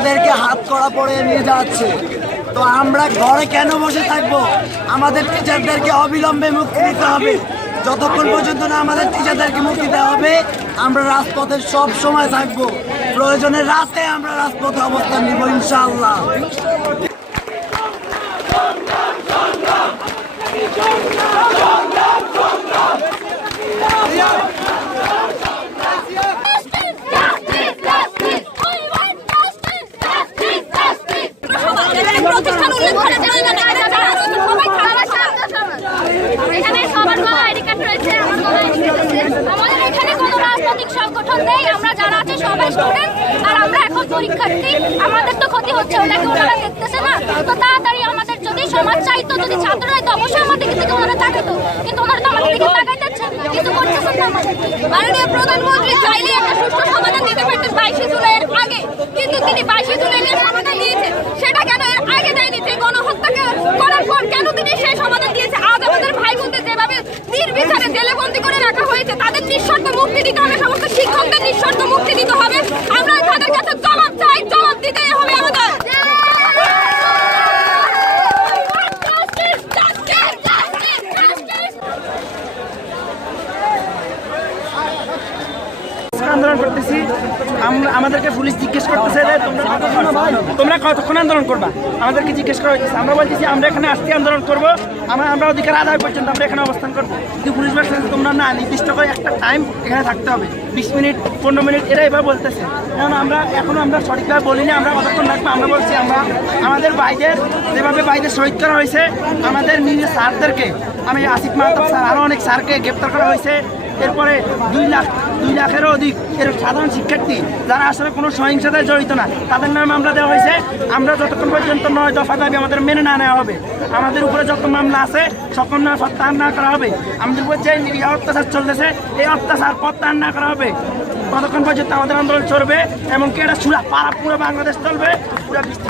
আমাদেরকে হাত করা পড়ে নিয়ে যাচ্ছে। তো আমরা ঘরে কেন বসে থাকবো? আমাদের টিচারদেরকে অবিলম্বে মুক্তি দিতে হবে। যতক্ষণ পর্যন্ত না আমাদের টিচারদেরকে মুক্তি দেওয়া হবে, আমরা রাজপথে সব সময় থাকবো। প্রয়োজনে রাতে আমরা রাজপথে অবস্থান নিব ইনশাআল্লাহ। আমাদের তো ক্ষতি হচ্ছে, ওটাকে ওনারা দেখতেছে না। তো তাড়াতাড়ি আমাদের যদি সমাজ চাইতো, যদি ছাত্ররা তো অবশ্যই আমাদের দিকে ওনারা তাকাতো, কিন্তু ওনারা তো আমাদের দিকে তাকাইতেছেন না, কিছু করতেছেন না আমাদের। মাননীয় প্রধানমন্ত্রী চাইলে একটা সুষ্ঠু সমাধান দিতে পারতেন 22শে জুলাইয়ের আগে, কিন্তু তিনি 22শে জুলাইয়ের সমাধান দিয়েছেন, সেটা কেন এর আগে দেয়নি? যে গণহত্যাকে করার পর কেন তিনি সেই সমাধান দিয়েছে? আজ আমাদের ভাই বোনদের যেভাবে নির্বিচারে জেলে বন্দী করে রাখা হয়েছে, তাদের নিঃশর্ত মুক্তি দিতে হবে, সমস্ত শিক্ষকদের নিঃশর্ত মুক্তি দিতে হবে। আমরা তাদের কাছে জবাব চাই, জবাব দিতেই হবে আমাদের। আন্দোলন করতেছি, আমাদেরকে পুলিশ জিজ্ঞেস করতেছে যে তোমরা কতক্ষণ আন্দোলন করবা, আমাদেরকে জিজ্ঞেস করা হয়েছে। আমরা বলতেছি আমরা এখানে আসতে আন্দোলন করবো, আমরা অধিকার আদায় পর্যন্ত আমরা এখানে অবস্থান করবো। কিন্তু পুলিশ বলছে তোমরা না, নির্দিষ্ট করে একটা টাইম এখানে থাকতে হবে, 20 মিনিট 15 মিনিট এরা এবার বলতেছে। কারণ আমরা সঠিকভাবে বলিনি আমরা কতক্ষণ থাকবো। আমরা বলছি আমাদের ভাইদের যেভাবে ভাইদের শহীদ করা হয়েছে, আমাদের নিজের স্যারদেরকে, আমি আসিফ মাহতাব স্যার আরও অনেক স্যারকে গ্রেপ্তার করা হয়েছে। এরপরে 2 লাখেরও অধিক এর সাধারণ শিক্ষার্থী যারা আসলে কোনো সহিংসতায় জড়িত না, তাদের নামে মামলা দেওয়া হয়েছে। আমরা যতক্ষণ পর্যন্ত 9 দফা দাবি আমাদের মেনে না নেওয়া হবে, আমাদের উপরে যত মামলা আছে সকল না প্রত্যাহার না করা হবে, আমাদের উপর যে নিরীহ অত্যাচার চলতেছে এই অত্যাচার প্রত্যাহার না করা হবে, ততক্ষণ পর্যন্ত আমাদের আন্দোলন চলবে। এবং কি এটা পুরো বাংলাদেশ চলবে, পুরো বিশ্ব